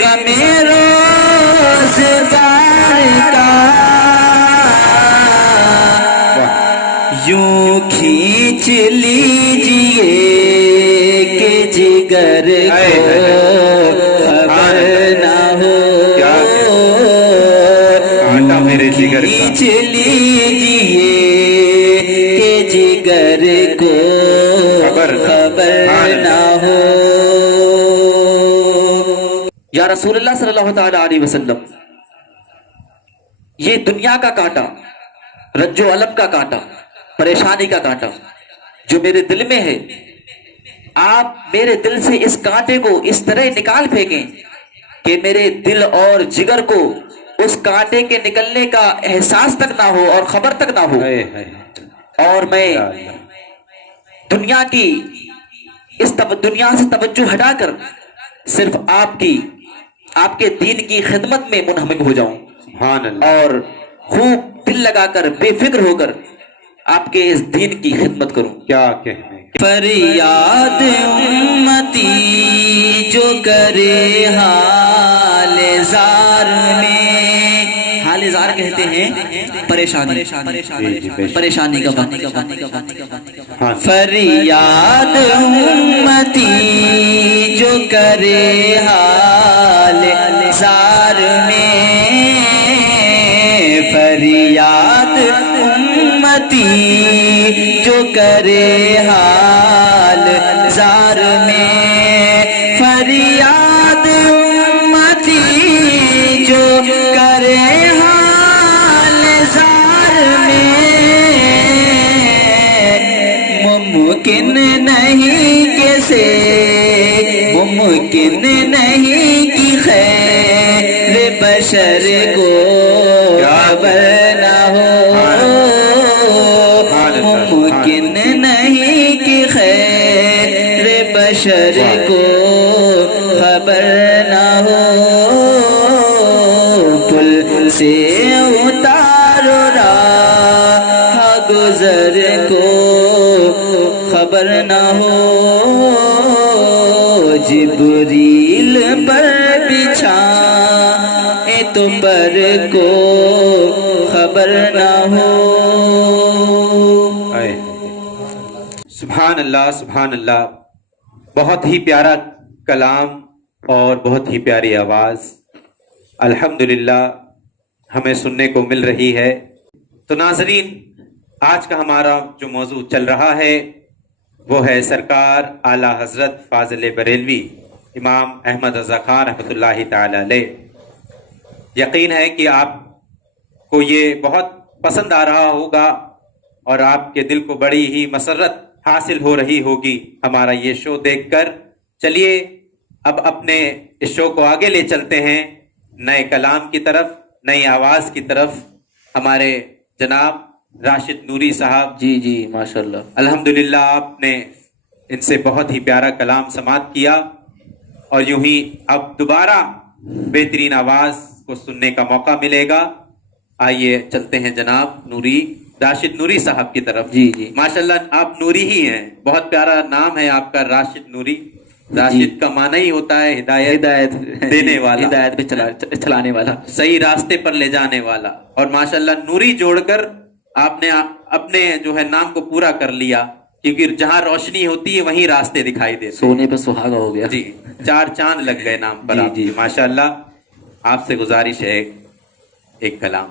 غم روزگار کا یوں کھینچ لیجئے کہ جگر کو خبر نہ ہو کھینچ لیجئے کہ جگر کو خبر نہ ہو. یا رسول اللہ صلی اللہ تعالیٰ علیہ وسلم یہ دنیا کا کانٹا رنج و علم کا کانٹا پریشانی کا کانٹا جو میرے دل میں ہے آپ میرے دل سے اس کانٹے کو اس طرح نکال پھینکیں کہ میرے دل اور جگر کو اس کانٹے کے نکلنے کا احساس تک نہ ہو اور خبر تک نہ ہو اور میں دنیا کی اس دنیا سے توجہ ہٹا کر صرف آپ کے دین کی خدمت میں منہمک ہو جاؤں اور خوب دل لگا کر بے فکر ہو کر آپ کے اس دین کی خدمت کروں. کیا کہنے فریاد امتی جو کرے حال زار میں حال زار کہتے ہیں پریشانی کا وقت. فریاد امتی جو کرے حال زار میں فریاد امتی جو کرے حال زار میں فریاد امتی جو کرے حال زار میں ممکن نہیں کیسے ممکن نہیں کہ خیر بشر کو خبر نہ ہو ممکن نہیں کہ خیر بشر کو خبر نہ ہو پل سے اتارو راہ گزر کو خبر نہ ہو جبریل پر بچھائے تو پر کو خبر نہ ہو. سبحان اللہ سبحان اللہ. بہت ہی پیارا کلام اور بہت ہی پیاری آواز الحمدللہ ہمیں سننے کو مل رہی ہے. تو ناظرین، آج کا ہمارا جو موضوع چل رہا ہے وہ ہے سرکار اعلیٰ حضرت فاضل بریلوی امام احمد رضا خان رحمۃ اللہ تعالی علیہ. یقین ہے کہ آپ کو یہ بہت پسند آ رہا ہوگا اور آپ کے دل کو بڑی ہی مسرت حاصل ہو رہی ہوگی ہمارا یہ شو دیکھ کر. چلیے اب اپنے اس شو کو آگے لے چلتے ہیں نئے کلام کی طرف، نئی آواز کی طرف. ہمارے جناب راشد نوری صاحب، جی ماشاءاللہ، الحمدللہ آپ نے ان سے بہت ہی پیارا کلام سماعت کیا اور یوں ہی اب دوبارہ بہترین آواز کو سننے کا موقع ملے گا. آئیے چلتے ہیں جناب نوری راشد نوری صاحب کی طرف. جی ماشاءاللہ آپ نوری ہی ہیں، بہت پیارا نام ہے آپ کا راشد نوری. راشد کا معنی ہی ہوتا ہے ہدایت دینے والا، ہدایت پہ چلانے والا، صحیح راستے پر لے جانے والا. اور ماشاءاللہ نوری جوڑ کر آپ نے اپنے جو ہے نام کو پورا کر لیا، کیونکہ جہاں روشنی ہوتی ہے وہیں راستے دکھائی دیتے. سونے پہ سہاگا ہو گیا. جی 4 چاند لگ گئے نام پر. آپ کی ماشاءاللہ. آپ سے گزارش ہے ایک کلام.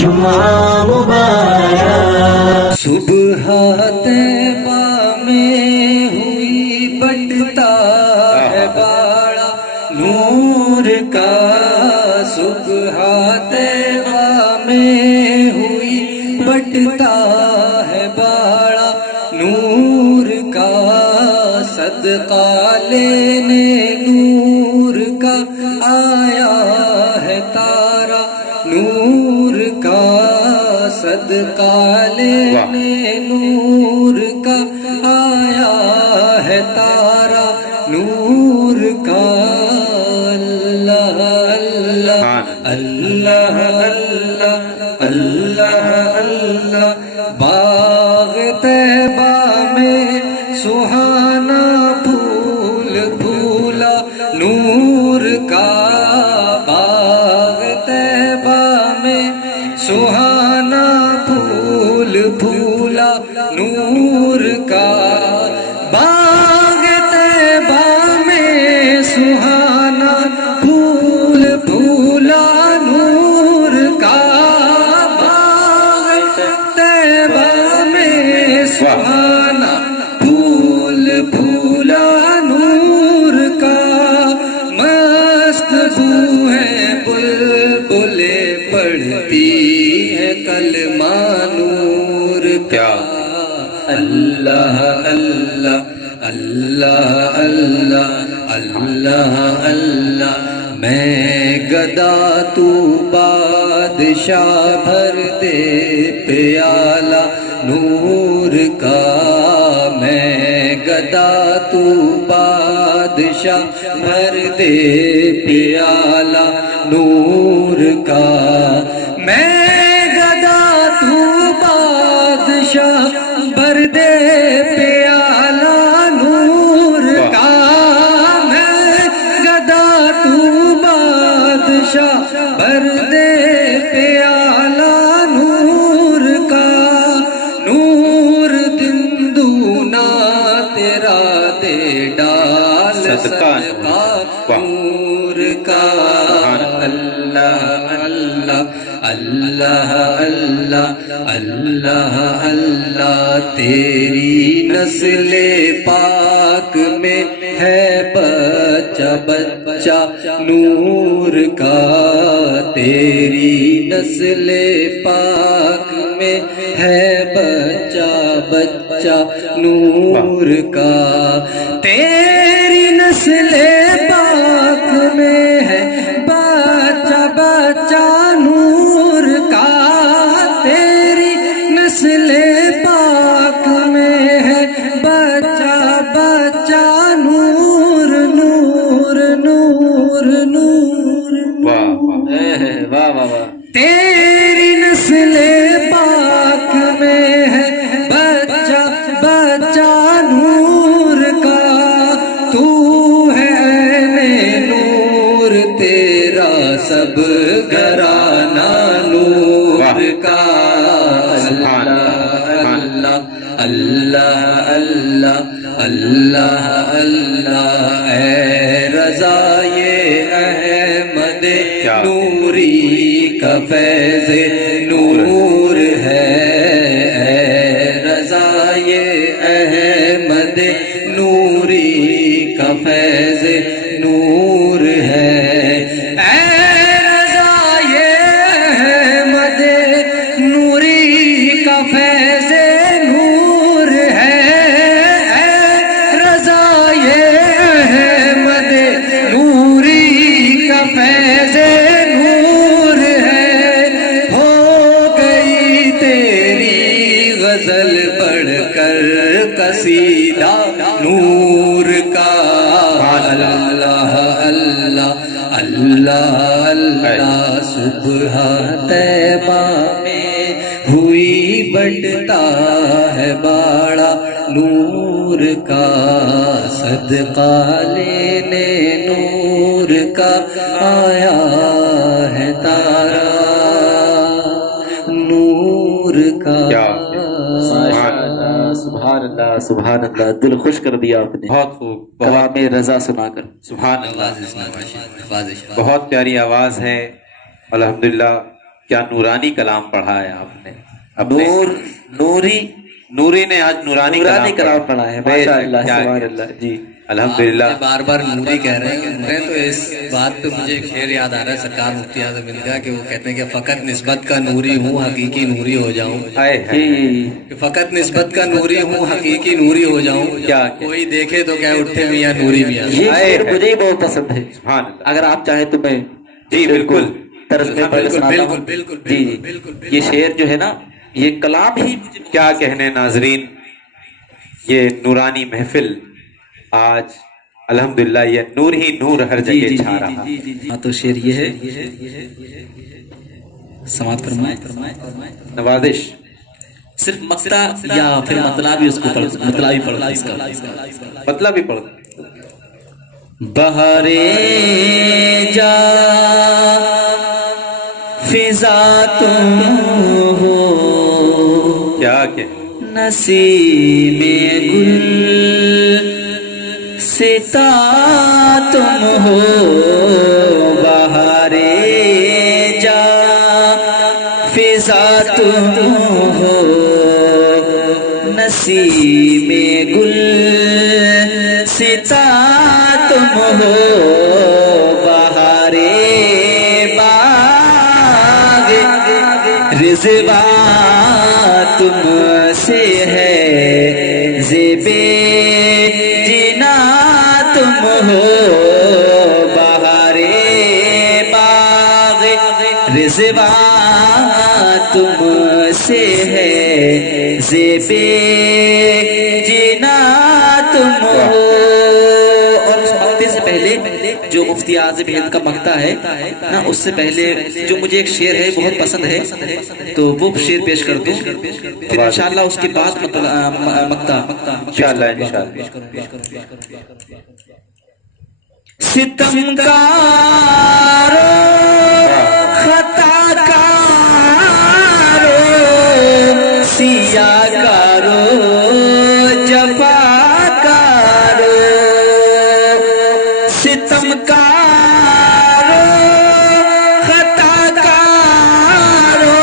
جمعہ مبارک صبح طیبہ میں ہوئی بٹتا ہے باڑا نور کا. صبح طیبہ میں ہوئی بٹتا ہے باڑا نور کا. صدقہ لینے نور کا آیا ہے تارا نور کا. صدقہ لینے نور کا آیا ہے تارا نور کا. اللہ اللہ اللہ اللہ. باغ طیبہ میں سہانا پھول پھولا نور کا. باغ طیبہ میں سہانا پھول پھولا نور کا. باغ طیبہ میں سہانا پھول پھولا نور کا. باغ طیبہ میں سہانا پھول پھولا نور کا. مست بو ہے بلبلیں پڑھتی ہے کلمہ نور کا. اللہ اللہ اللہ اللہ اللہ اللہ. میں گدا تو بادشاہ بھر دے پیالہ نور کا. میں گدا تو بادشاہ بھر دے پیالہ نور کا. میں گدا تو بادشاہ بھر دے پیالہ نور کا. میں گدا تو بادشاہ بھر دے پیالہ نور کا. نور دن دونا تیرا دے ڈال صدقہ نور کا. اللہ اللہ اللہ اللہ اللہ اللہ. تیری نسل پاک میں ہے بچہ بچہ نور کا. تیری نسل پاک میں ہے بچہ بچہ نور کا. تیری نسل پاک میں ہے بچہ بچہ نور کا. تیری نسل پاک میں ہے بچہ بچہ نور نور نور نور. واہ واہ واہ. تیری نسل پاک میں ہے بچہ بچہ نور اللہ اللہ اللہ اللہ اے رضا یہ احمد نوری کا فیض نور ہے، اے رضا یہ احمد نوری کا فیض نور ہے، اے رضا یہ احمد نوری کا فیض نور ہے، اے رضا یہ احمد نوری کا فیض نور ہے، ہو گئی تیری غزل پڑھ کر قصیدہ نور کا، اللہ اللہ اللہ اللہ صبح طیبہ میں ہوئی بٹتا ہے باڑا نور کا، صدقہ لینے نور کا آیا ہے تارا نور کا۔ سبحان اللہ سبحان اللہ، دل خوش کر دیا آپ نے بہت خوب، کلام رضا سنا کر۔ سبحان اللہ، بہت پیاری آواز ہے الحمدللہ۔ کیا نورانی کلام پڑھا ہے آپ نے، نوری نے آج نورانی کلام پڑھا ہے، ماشاء اللہ سبحان اللہ جی الحمدللہ۔ بار بار نوری کہہ رہے ہیں تو اس بات پہ مجھے ایک شعر یاد آ رہا ہے سرکار مفتی اعظم ہند کا، کہ وہ کہتے ہیں کہ فقط نسبت کا نوری ہوں حقیقی نوری ہو جاؤں، کہ فقط نسبت کا نوری ہوں حقیقی نوری ہو جاؤں، کوئی دیکھے تو کیا اٹھے میاں نوری میاں۔ یہ شعر مجھے ہی بہت پسند ہے، اگر آپ چاہیں تو میں جی بالکل طرز میں پڑھ سناتا ہوں۔ جی جی، یہ شعر جو ہے نا، یہ کلام ہی کیا کہنے ناظرین، یہ نورانی محفل آج الحمدللہ یہ نور ہی نور ہر جگہ چھا رہا۔ ہاں تو شعر یہ ہے، سماعت فرمائیں۔ نوازش صرف مقطع یا پھر مطلب ہی اس کو مطلب ہی پڑھنا اس کا، مطلب ہی پڑھ۔ بہارے جا فضا تم ہو، کیا کہ نسیم گل ستا تم ہو، بہارے جا فضا تم ہو، نسیم گل ستا تم ہو، بہارے باغ رضوان تم سے ہے، زیبے جنا تم ہو، بہارے باغ رضوان تم سے ہے، زیبے جنا تم ہو۔ اور اس مقطع سے پہلے جو مفتی اعظم ہند کا مقطع ہے نا، اس سے پہلے جو مجھے ایک شعر ہے بہت پسند ہے، تو وہ شعر پیش کر دوں، پھر انشاءاللہ اس کے بعد مقطع انشاءاللہ۔ ستم کارو خطا کارو سیاہ کارو جفا کارو، ستم کارو خطا کارو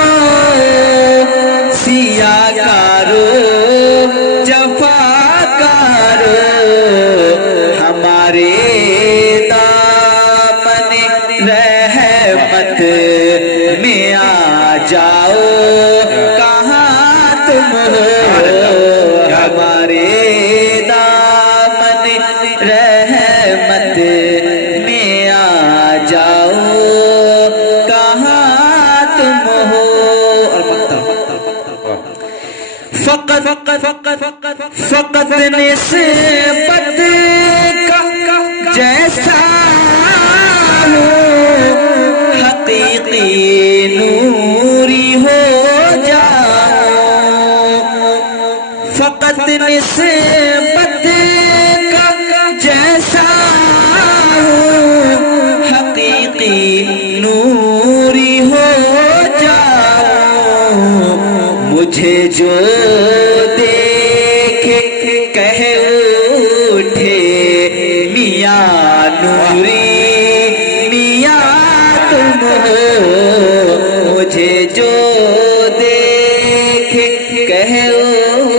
سیاہ کارو جفا کارو، ہمارے رحمت میں آ جاؤ، کہاں تم ہو، ہمارے دامن رحمت میں آ جاؤ، کہاں تم ہو۔ فقط فقط نسبت کا جیسا حقیقی نوری ہو جاؤ، فقط نسبت کا جیسا حقیقی نوری ہو جاؤ، مجھ مجھے جو دیکھے کہہ اٹھے میاں نوری میاں تم ہو، مجھے جو دیکھے کہہ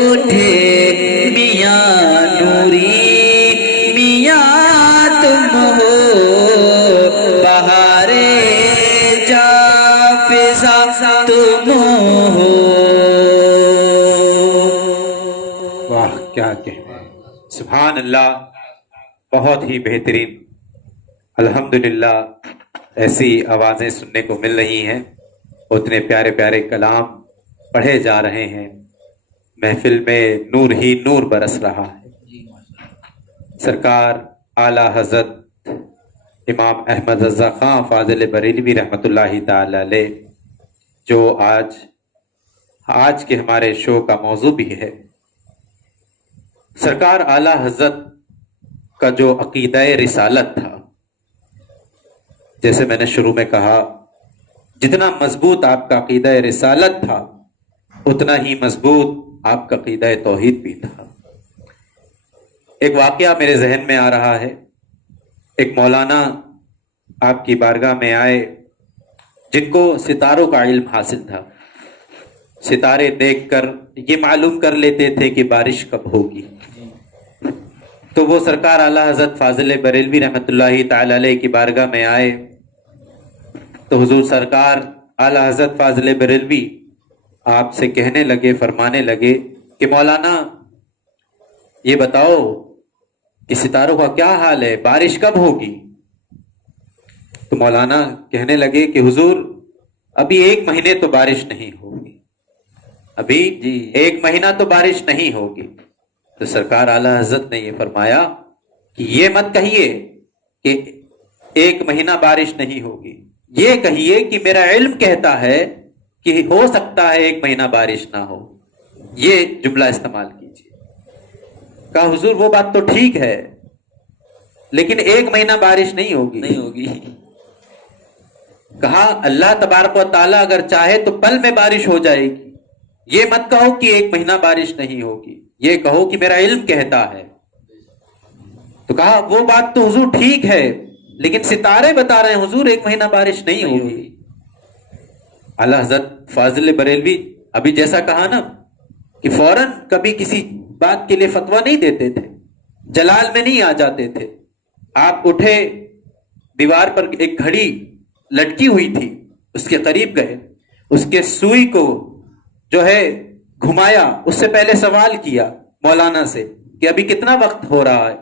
اٹھے میاں نوری میاں تم ہو، بہارے جا فضا تم ہو۔ واہ کیا کہ سبحان اللہ، بہت ہی بہترین، الحمدللہ ایسی آوازیں سننے کو مل رہی ہیں، اتنے پیارے پیارے کلام پڑھے جا رہے ہیں، محفل میں نور ہی نور برس رہا ہے۔ سرکار اعلی حضرت امام احمد رضا خان فاضل بریلوی رحمۃ اللہ تعالی علیہ، جو آج کے ہمارے شو کا موضوع بھی ہے، سرکار اعلی حضرت کا جو عقیدہ رسالت تھا، جیسے میں نے شروع میں کہا، جتنا مضبوط آپ کا عقیدہ رسالت تھا اتنا ہی مضبوط آپ کا عقیدہ توحید بھی تھا۔ ایک واقعہ میرے ذہن میں آ رہا ہے، ایک مولانا آپ کی بارگاہ میں آئے جن کو ستاروں کا علم حاصل تھا، ستارے دیکھ کر یہ معلوم کر لیتے تھے کہ بارش کب ہوگی۔ تو وہ سرکار اعلی حضرت فاضل بریلوی رحمۃ اللہ تعالی علیہ کی بارگاہ میں آئے تو حضور سرکار اعلی حضرت فاضل بریلوی آپ سے کہنے لگے، فرمانے لگے کہ مولانا یہ بتاؤ کہ ستاروں کا کیا حال ہے، بارش کب ہوگی؟ تو مولانا کہنے لگے کہ حضور ابھی 1 مہینے تو بارش نہیں ہوگی، ابھی 1 مہینہ تو بارش نہیں ہوگی۔ تو سرکار اعلی حضرت نے یہ فرمایا کہ یہ مت کہیے کہ 1 مہینہ بارش نہیں ہوگی، یہ کہیے کہ میرا علم کہتا ہے کہ ہو سکتا ہے 1 مہینہ بارش نہ ہو، یہ جملہ استعمال کیجیے۔ کہا حضور وہ بات تو ٹھیک ہے لیکن 1 مہینہ بارش نہیں ہوگی۔ کہا اللہ تبارک و تعالیٰ اگر چاہے تو پل میں بارش ہو جائے گی، یہ مت کہو کہ 1 مہینہ بارش نہیں ہوگی، یہ کہو کہ میرا علم کہتا ہے۔ تو کہا وہ بات تو حضور ٹھیک ہے لیکن ستارے بتا رہے ہیں حضور 1 مہینہ بارش نہیں ہوگی۔ اعلی حضرت فاضل بریلوی ابھی جیسا کہا نا کہ فوراً کبھی کسی بات کے لیے فتویٰ نہیں دیتے تھے، جلال میں نہیں آ جاتے تھے۔ آپ اٹھے، دیوار پر ایک گھڑی لٹکی ہوئی تھی، اس کے قریب گئے، اس کے سوئی کو جو ہے گھمایا، اس سے پہلے سوال کیا مولانا سے کہ ابھی کتنا وقت ہو رہا ہے؟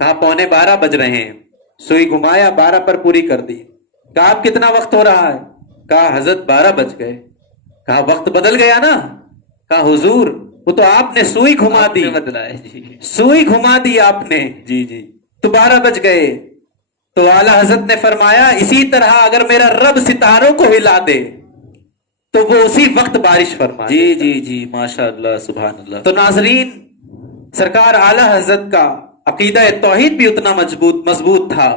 کہا 11:15 بج رہے ہیں۔ سوئی گھمایا، 12 پر پوری کر دی۔ کہا اب کتنا وقت ہو رہا ہے؟ کہا حضرت 12 بج گئے۔ کہا وقت بدل گیا نا؟ کہا حضور وہ تو آپ نے سوئی گھما دی، سوئی گھما دی آپ نے، تو 12 بج گئے۔ تو اعلیٰ حضرت نے فرمایا اسی طرح اگر میرا رب ستاروں کو ہلا دے تو وہ اسی وقت بارش فرما دے۔ جی ماشاء اللہ، سبحان اللہ۔ تو ناظرین، سرکار اعلیٰ حضرت کا عقیدہ توحید بھی اتنا مضبوط تھا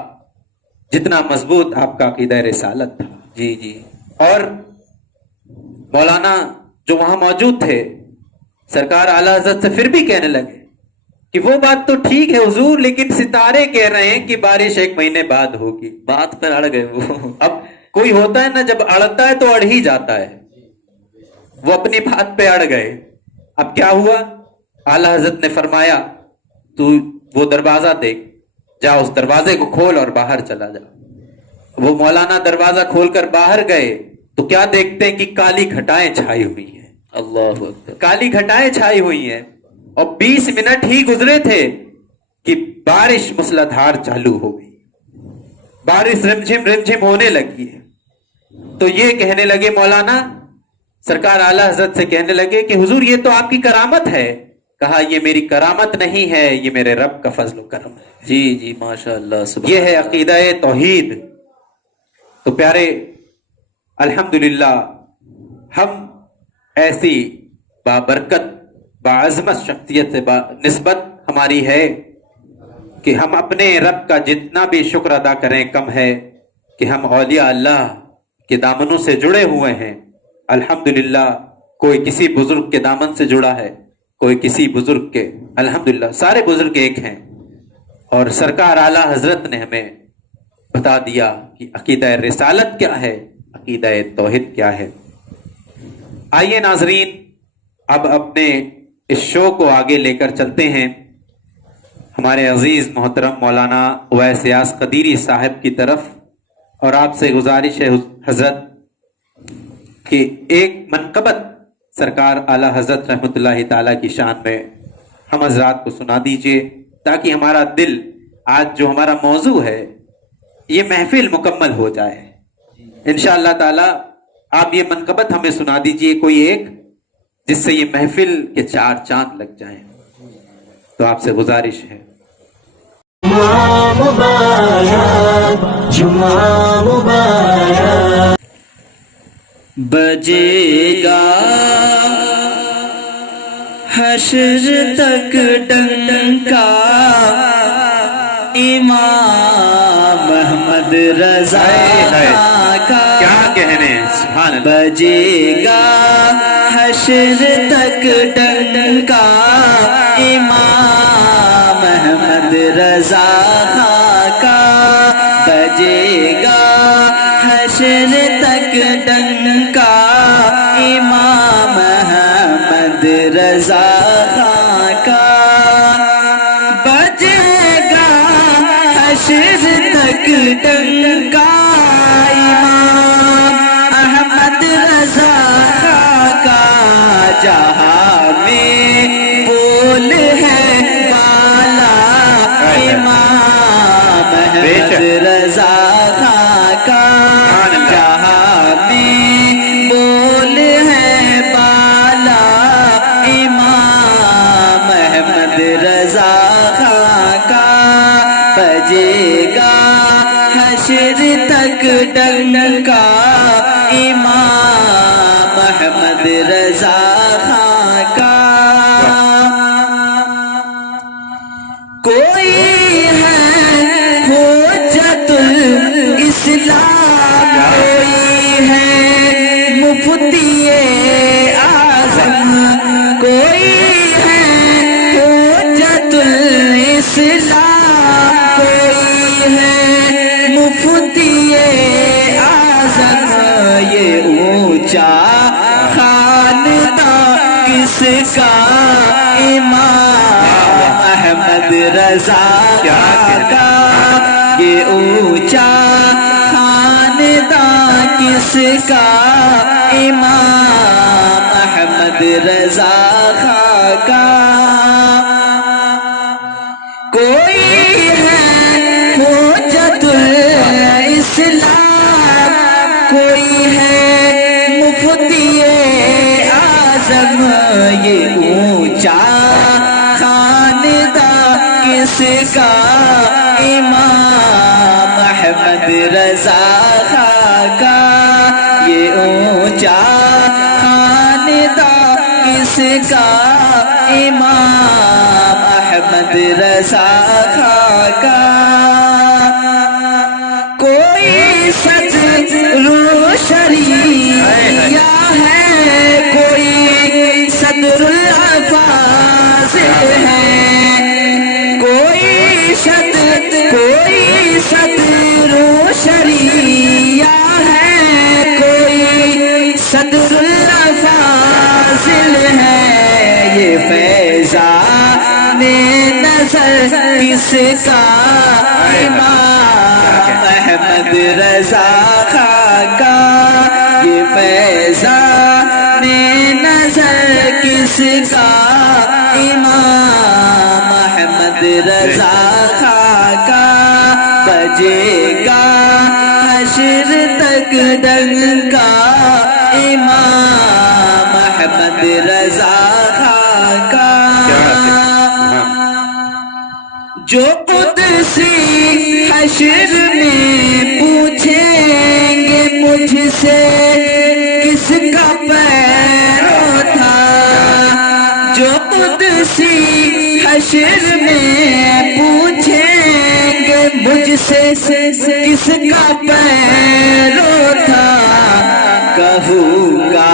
جتنا مضبوط آپ کا عقیدہ رسالت تھا۔ جی اور مولانا جو وہاں موجود تھے سرکار اعلیٰ حضرت سے پھر بھی کہنے لگے کہ وہ بات تو ٹھیک ہے حضور لیکن ستارے کہہ رہے ہیں کہ بارش 1 مہینے بعد ہوگی۔ بات پر اڑ گئے وہ۔ اب کوئی ہوتا ہے نا جب اڑتا ہے تو اڑ ہی جاتا ہے، وہ اپنی بات پہ اڑ گئے۔ اب کیا ہوا؟ اعلیٰ حضرت نے فرمایا تو وہ دروازہ دیکھ، جا اس دروازے کو کھول اور باہر چلا جا۔ وہ مولانا دروازہ کھول کر باہر گئے تو کیا دیکھتے ہیں کہ کالی گھٹائیں چھائی ہوئی ہیں، اللہ اکبر، کالی گھٹائیں چھائی ہوئی ہیں، اور 20 منٹ ہی گزرے تھے کہ بارش مسلادھار چالو ہو گئی، بارش رمجھم ہونے لگی ہے۔ تو یہ کہنے لگے مولانا، سرکار اعلیٰ حضرت سے کہنے لگے کہ حضور یہ تو آپ کی کرامت ہے۔ کہا یہ میری کرامت نہیں ہے، یہ میرے رب کا فضل و کرم ہے۔ جی ماشاء اللہ، سبحان یہ ہے عقیدہ توحید۔ تو پیارے، الحمدللہ ہم ایسی بابرکت باعظمت شخصیت سے نسبت ہماری ہے کہ ہم اپنے رب کا جتنا بھی شکر ادا کریں کم ہے کہ ہم اولیاء اللہ کے دامنوں سے جڑے ہوئے ہیں۔ الحمدللہ کوئی کسی بزرگ کے دامن سے جڑا ہے، کوئی کسی بزرگ کے، الحمدللہ سارے بزرگ ایک ہیں، اور سرکار اعلیٰ حضرت نے ہمیں بتا دیا کہ عقیدہ رسالت کیا ہے، عقیدہ توحید کیا ہے۔ آئیے ناظرین، اب اپنے اس شو کو آگے لے کر چلتے ہیں ہمارے عزیز محترم مولانا اویس یاس قدیری صاحب کی طرف، اور آپ سے گزارش ہے حضرت کہ ایک منقبت سرکار اعلیٰ حضرت رحمۃ اللہ تعالیٰ کی شان میں ہم حضرات کو سنا دیجئے، تاکہ ہمارا دل، آج جو ہمارا موضوع ہے، یہ محفل مکمل ہو جائے انشاءاللہ تعالیٰ۔ آپ یہ منقبت ہمیں سنا دیجئے کوئی ایک، جس سے یہ محفل کے 4 چاند لگ جائیں، تو آپ سے گزارش ہے۔ جمعہ مبارک، جمعہ مبارک، بجے گا حشر تک ڈنکا، امام احمد رضا کا کیا کہنے، سبحان اللہ۔ بجے گا حشر تک ڈنکا، امام احمد رضا کا بجے گا حشر تک ڈنکا، امام احمد رضا کا بجے گا حشر تک ڈنکا، امام احمد رضا کا جہاں میں بول ہے بالا، امام احمد رضا کا جہاں میں بول ہے بالا، امام احمد رضا کا بجے گا حشر تک ڈنکا، امام احمد رضا کا کوئی ہے حجت الاسلام، کوئی ہے مفتی اعظم، کوئی ہے حجت الاسلام، کوئی ہے مفتی اعظم، یہ اونچا خاندان کس کا، امام احمد رضا کا، یہ اونچا خاندان کس کا، امام احمد رضا کا کوئی ہے حجت الاسلام، کوئی ہے مفتی اعظم، یہ اونچا خاندان کس کا، امام احمد رضا کا، یہ اونچا خاندان کس کا، امام احمد رضا کا کوئی صدر شریعہ ہے، کوئی صدر الافاضل ہے، کوئی صدر شریعہ ہے، کوئی صدر الافاضل ہے، یہ فیضان نظر کس کا، امام احمد رضا کا، یہ فیضان نظر کس کا، امام احمد رضا کا بجے گا حشر تک ڈنکا، امام احمد رضا کا جو قدسی حشر میں پوچھیں گے مجھ سے کس کا پیرو تھا، جو قدسی حشر میں پوچھیں گے مجھ سے کس کا پیرو تھا، کہوں گا